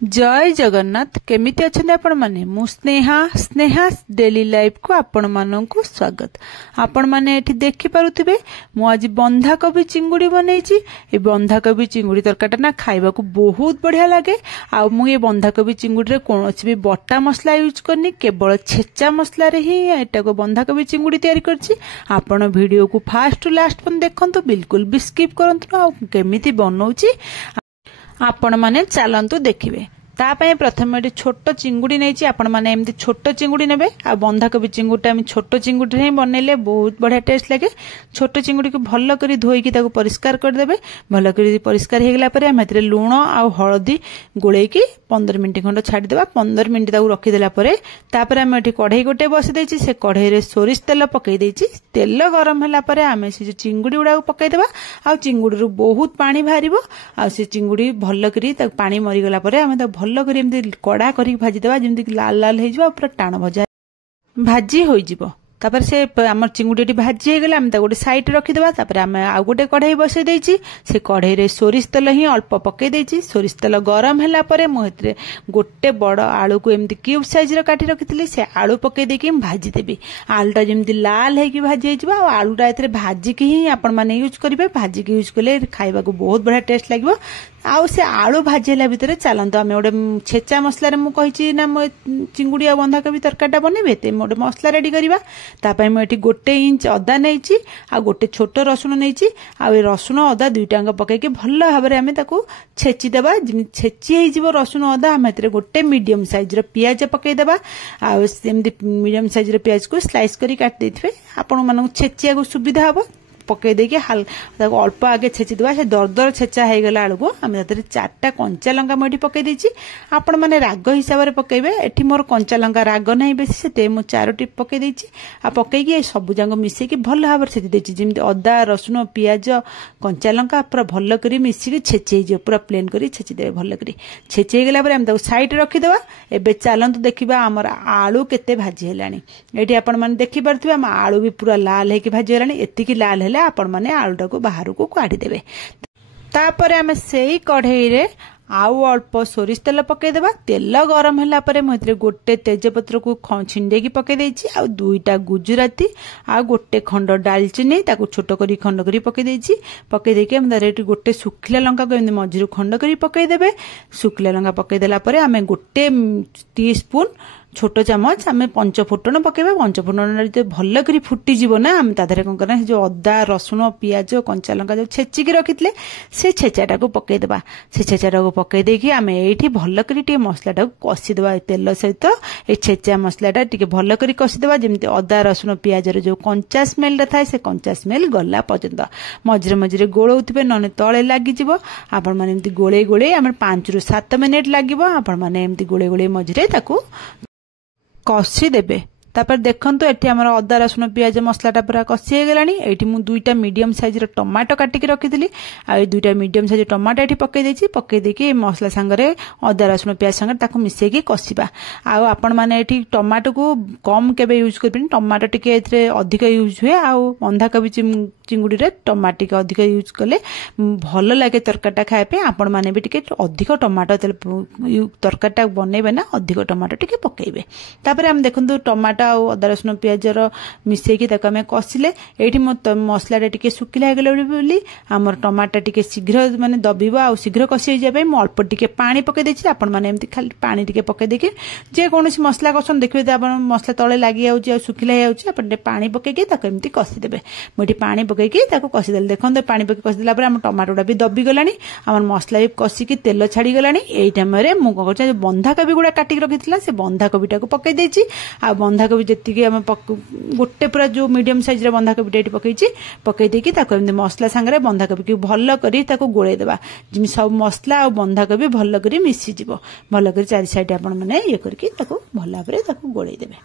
जय जगन्नाथ केमिति अछन्ते आपण माने मु स्नेहा स्नेहा डेली लाइफ को आपण माननकु स्वागत। आपण माने एठी देखि पारुथिबे मु आज बंधाकोबी चिंगुड़ी बनैछि। ए बंधाकोबी चिंगुड़ी तरकाटा ना खाइबा को बहुत बढ़िया लागे। आ मु ए बंधाकोबी चिंगुड़ी रे कोनोसी भी बट्टा मसला यूज करनी, केवल छेचा मसला रे ही एटा को बंधाकोबी चिंगुड़ी तयारी करछि। आपण वीडियो को फास्ट टू लास्ट पन देखंतु, बिल्कुल भी स्किप करंतु आ केमिति बनौछि आपण माने चलंतु देखिबे। तापाई प्रथम ये छोट चिंगुड़ी नहीं आपण मैंने एमती छोट चिंगुड़ी ने आ बंधाकोबी चिंगुड़ी आम छोट चिंगुड़ी ही बनइले बहुत बढ़िया टेस्ट लगे। छोट चिंगुड़ी को भल कर धोईकी परिष्कार करदे। भल कर परिष्कार हो गला आम लुण आ हलदी गोलैकी 15 मिनट खंड छाड़देवा। 15 मिनट रखीदेला आम ये कढ़ई गोटे बसी देछि। से कढ़ई सोरिष तेल पकई देछि। तेल गरम है आम से चिंगुड़ी गुड़ा पकईदेवा। आ चिंगुड़ी बहुत पानी बाहर आ से चिंगुड़ी भल कर पानी मरीगला आम भल कर कड़ा कर भाजीदेवा, जमी लाल लाल हो पूरा टाण भजा भाजी हो। तापर से आम चिंगुड़ी भाजी हो गला आम गोटे साइड रखीदेवा। तापर आम आउ गोटे कढ़ई बसई देछि। से कढ़ई सोरिष तेल ही अल्प पकई देछि। सोरिष तेल गरम है मुझे गोटे बड़ आलू को एमती क्यूब साइज काटी रखी से आलू पकई देकी भाजी देवी। आलूटा जमी लाल होगी भाजी हो। आलूटा ए भाजिकी ही आपण मैंने यूज करेंगे। भाजिकी यूज कले खाइबा को बहुत बढ़िया टेस्ट लगे। आउ से आलू भाजी भितर चलते आम गोटे छेचा मसला मुझे ना मो चिंगुड़ी आ बंधाकोबी तरकाटा बनइबे। तो गोटे मसला रेडी करवा। तापाई मुझे गोटे इंच अदा नहीं आ गोटे छोट रसुण नहीं आ रसुण अदा दुईटांग पकईकि भल भाव में आम छेचिदेवा। जमी छेची हो रसुण अदा आम गोटे मीडियम साइज पियाज पकईदेवा। आमती मीडियम साइज पियाज को स्लाइस कर काटी देते आपण मानू छेचिया को सुविधा हम। पकई देके अल्प आगे छेचिदेवा। से दरदर छेचा हो गला आलू को आम 4टा कंचा लंका मुझे पकई देछि। आपण मैंने राग हिसाब से पकईबे। एठी मोर कंचा लंका राग नहीं बेसी से मु 4टी पकई देछि। आ पकईकी सब जाक मिसेकी भल भाव छेची देछि। जमी अदा रसुण पियाज कंचा लंका पूरा भल कर मिसिकी छेची हो पूरा प्लेन कर छेचिदेवे। भल कर छेची गला आम साइड रखीदेवा। एबे चलतु देखा आमर आलू केते भाजी हेलानी। एठी आपण माने देखि पारथिबे आम आलू भी पूरा लाल होके भाजी हेलानी। एतिकी लाल हेले आपण माने आलूटा को बाहर को काढ़ी देबे। तापर आम से कढ़ई रे आउ अल्प सोरिष तेल पकईदेवा। तेल गरम है मुझे गोटे तेजपत्र को छिंडेकी पकई देछि। आ 2टा गुजराती आ गोटे खंड डालचीनी ताको छोट करी खंड करी पकई देछि। पकई देके हम गोटे सुखिला लंका को एमती मझिरु खंड करी पकईदेवे। सुखिला लंका पकईदेला आम गोटे टीस्पून छोट चामच आम 5 फुटण पकेबा। 5 फुटण जो भल कर फुटीज ना आम तादेह कौन करना जो अदा रसुण पियाज कंचा लंका जो छेचिकी रखी से छेचाटा को पकईदेवा। से छेचाटा को पकई देकी आम ये भल कर मसलाटा को कषिदेवा। तेल सहित ये छेचा मसलाटा टे भल कर कषिदेवा। जमी अदा रसुण पियाज जो कंचा स्मेल थाए से कंचा स्मेल गला पर्यंत मझे मझे गोलौथिबे न तले लगिज। आपण माने एमती गोले गोले आम 5 ରୁ 7 मिनिट लगिब। आपण माने एमती गोले गोले मझे ताकू कषि देबे। तापर देखंतु एठी हमर अदा रसुण पियाज मसलाटा पूरा कषि हो गलानी। एठी मु 2टा मीडियम साइज रो टमाटो काटिक रखिथिली। आ 2टा मीडियम साइज टमाटो एठी पकई देछि। पकई देकी मसला संगरे अदा रसुण पियाज संगे ताको मिसेकी कषिबा। आ आपण माने एठी टमाटो को कम केबे यूज करबिन। टमाटो टिके एथरे अधिक यूज हुए। आ बंधाकोबी चिंगुड़ी रे टमाटो टिके अधिक यूज कले भल लागे तरकाटा खाए पे। आपण माने भी टिके अधिक टमाटो तरकाटा बनइबे ना अधिक टमाटो टिके पकईबे। तापर हम देखंतु टमाटो अदा रसुण पियाज मिसेकी आम कषिले। ये मसला टे सुखिला होगले आमर टमाटर टे शीघ्र माने दबिब आ शीघ्र कषि जाए मुझे अल्प टे पानी पकई देछि। आपण माने एमती खाली पानी टे पकई देके जेकोसी मसला कसन देखिए तो आप मसला तले लगी जाऊँगी सुखिला हो पानी पकईकी एमती कषिदेवे। मुझे पानी पकईकी कषिदेले। देखते पानी पकई कषिदेला आम टमाटोटा भी दबी गलानी। आम मसला भी कषिकी तेल छाड़ी गलानी। यही टाइम मुझे कर बंधाकोबी गुड़ा काटिक रखी से बंधाकोबीटा को पकई देछि। आ बंधाकोबी जी आम गोटे पूरा जो मीडियम साइज बंधाकोबी ये पकई देकी एमती मसला सांगे बंधाकोबी को भल कर गोलैदेवा। जमी सब मसला और बंधाकोबी भल कर मिसीज भल कर 4 साइड आपण मैंने ये करके भल भाव गोलैदेवे।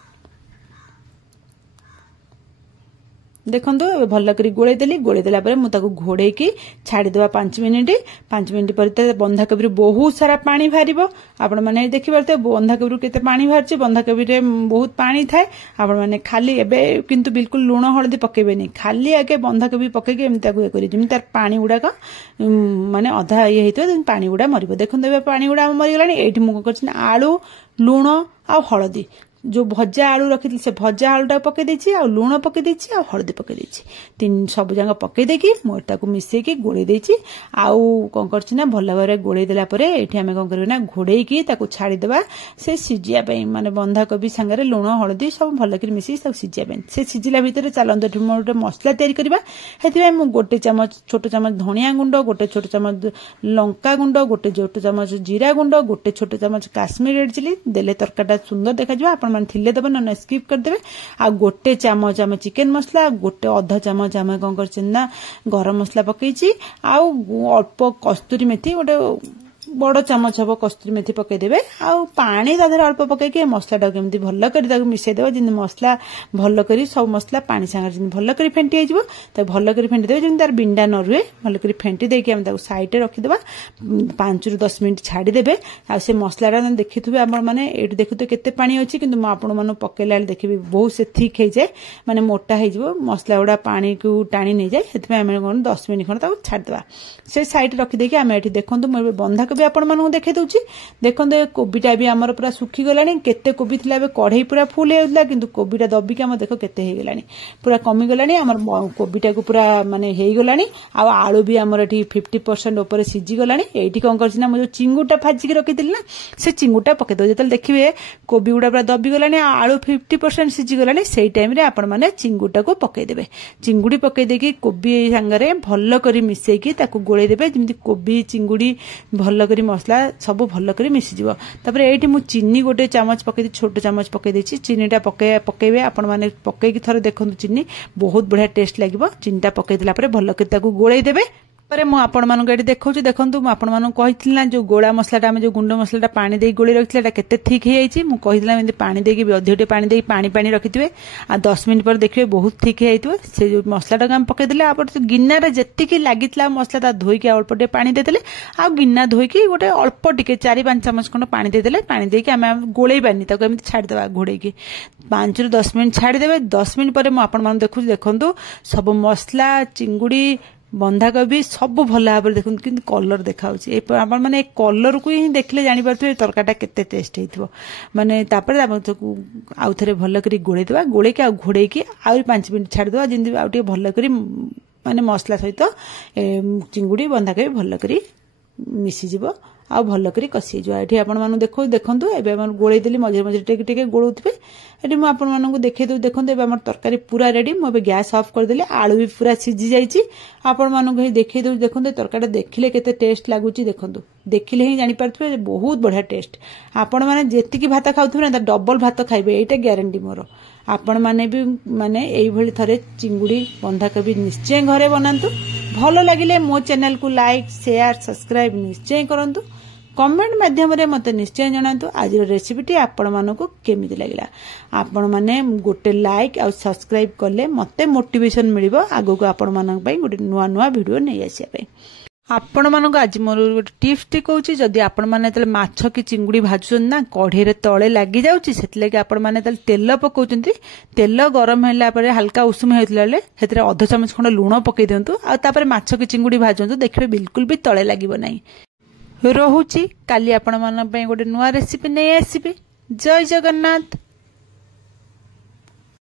देखंतु भल करी गोळेई देली गोळेई देला परे मु ताको घोड़े की छाड़ी देबा 5 मिनिट पर बंधाकोबी बहुत सारा पानी बाहरिबो। आपण माने देखि परते बंधाकोबी केते पानी बाहरची बंधाकोबी रे बहुत पानी थाए। आपण माने खाली एबे किंतु बिल्कुल लूण हळदी पकेबेनी खाली आगे बंधाकोबी पकेके एमता को करी जिम तार पानी गुडा का माने अधा ये हेतो पानी गुडा मरिबो। देखंतु एबे पानी गुडा मरि गलानी। एठी मु करछन आलू लूण आ हळदी जो भजा आलू रखी से भजा आलूटा पकई देछि आ लूण पकई देछि आ हळदी पकई देछि तीन सब जंग पकई देकी मोटा को मिसई की गोळेई देछि। आउ कोन करछि ना भल भाबरे गोळेई देला परे एठी हमें कोन करबे ना घोड़ेई की ताको छाड़ी देबा से सिजिया पई माने बंधाकोबी संगे लूण हळदी सब भल कर मिसई सब सिजिया पई। से सिजिला भीतर चलंत मोटे मसला तयारी करबा। हेति मु गोटे चमच छोट चमच धनिया गुंड गोटे छोट चमच लंका गुंड गोटे छोट चमच जीरा गुंड गोटे छोट चमच काश्मीरी रेड चिली देले तरकाटा सुंदर देखा जिवो। आपण थिले देबे न स्किप कर देबे। आ गोटे चमच आमे चिकन मसला गोटे आधा चमच आमे कोन करछन ना गरम मसला पकेछि आ अल्प कस्तूरी मेथी गोटे बड़ चमच हम कस्तूरी मेथी पकई देबे। आ पानी ताधर अल्प पकईके मसलाटा केमती भल करी ताको मिसई देबो जिन मसला भल करी सब मसला पानी संगे जिन भल करी फेंटी आइजबो त भल करी फेंटी देबे जिन तार बिंडा न रुए भल करी फेंटी देके हम ताको साइड रे रखि देबा 5 रु 10 मिनिट छाड़ी देबे। आ से मसलाटा देखिथुबे हमर माने एठी देखुते केते पानी अछि किंतु म आपण मानो पकेला देखिबे बहुत से थिक हे जाय माने मोटा हे जबो मसला उडा पानी को टाणी नै जाय। हेतमे हम 10 मिनिट खन ताको छाड़ देबा से साइड रखि देके हम एठी देखंतु म बंधाकोबी आपण मानू देखे दूची। देखते कोबीटा भी आमर पूरा सुखी गलानी केते कोबी थिला बे कढ़ई पूरा फुल हेउतला किंतु कोबीटा दबिके हम देखो केते हे गलानी पूरा कमी गलानी। आमर कोबीटा को पूरा माने हेई गलानी। आ आलू भी आमर एठी 50% ऊपर सिझी गलानी। एठी कोन करछि ना मो जो चिंगुटा भाजी के रखितिल ना से चिंगुटा पके दो जेतल देखिबे कोबी गुडा पूरा दबी गलानी आलू 50% सिझी गलानी। सेई टाइम रे आपण माने चिंगुटा को पके देबे। चिंगुडी पके देकी कोबी संगरे भल्ल करी मिसई की ताको गोळेई देबे जेमति कोबी चिंगुडी भल्ल करी मसला सब भल कर मिसी जीव। तापर एठी मु चीनी गोटे चमच पकई छोट चमच पकई देछि। चीनीटा पकेबे आपण माने पकई थरे देखंतु चीनी बहुत बढ़िया टेस्ट लागिबो। चीनीटा पकई दिला परे भल कर ताको गोळेई देबे। पर मु आपण मानक एठी देखौछु देखंतु मु आपण मानक कहिथिल ना जो गोळा मसलाटा हम जो गुंड मसलाटा पानी देई गोळी रखितला एटा केते ठीक हे जाईची। मु कहिदिला एंदी पानी देकी अधिकटे पानी देई पानी पानी रखिथिबे आ 10 मिनिट पर देखिबे बहुत ठीक हे जाईतबे। से जो मसलाटा हम पकई देले आपण गिन्ना रे जेतिकी लागितला मसला ता धोई के अल्पटे पानी देदेले आ गिन्ना धोई के गोटे अल्प टिके 4-5 चम्मच खंड पानी देदेले। पानी देकी हम गोळेई बानी ताको एमति छाडी देबा घोड़ेई के 5 रु 10 मिनिट छाडी देबे। 10 मिनिट पर मु आपण मान देखु देखंतु सब मसला चिंगुडी बंधाकोबी सब भल भाव देखते कि कलर देखा माने कलर को ही देखले जानी पारे तरकाटा केते टेस्ट हेतिबो। माने तापर आउ थे भल कर गोड़े देवा गोड़े के घोड़े की आउ 5 मिनिट छाड़ देवा जिंदे आउ भल कर माने मसला सहित चिंगुड़ी बंधाकोबी भल कर मिसी जीवो आ भल कर कसी जो ये आपण देखो देखंतु एबे गोड़े देली मझे मझे टेके गोड़ुथबे। एटी मु आपण मानकु देखे दउ देखंतु एबे हमर तरकारी पूरा रेडी। मु एबे गैस ऑफ कर देले आलू भी पूरा सिझी जाईची। आपण मानकु हे देखे दउ देखंतु तरकाटा देखिले केते टेस्ट लागुची देखंतु देखिले ही जानि पारथबे बहुत बढ़िया टेस्ट। आपण माने जेतिकी भात खाउथबे ना डबल भात खाइबे एटा ग्यारंटी मोर। आपण माने भी माने एई भली थरे चिंगुड़ी बंधाकोबी निश्चय घरे बनांतु। भलो लागिले मो चैनल को लाइक शेयर सब्सक्राइब निश्चय करंतु। कमेंट माध्यम रे मते निश्चय जणातु आज रेसिपीटी आपण मानको केमिति लागिला। आपण माने गोटे लाइक आ सब्सक्राइब करले मते मोटिवेशन मिलिबो आगो को आपण मानक पई गोटे नुवा नुवा वीडियो नै आसिया पई। आपण मानक आज मोर गोटे टिप्स टी कहूची जदि आपण माने तले माछ की चिंगुड़ी भाजुछन ना कढ़ी रे तळे लागि जाउची सेतले कि आपण माने तले तेल पकाउचंती। तेल गरम हैला परे हल्का उषुम हेतले हेतरे आधा चमच खंड लूण पकई दियंतु आ तापर माछ की चिंगुड़ी भाजंतु देखबे बिल्कुल भी तळे लागिबो नाही। रहुची काली आपण मान पे गोटे नुआ रेसिपी नै आसीबे। जय जगन्नाथ।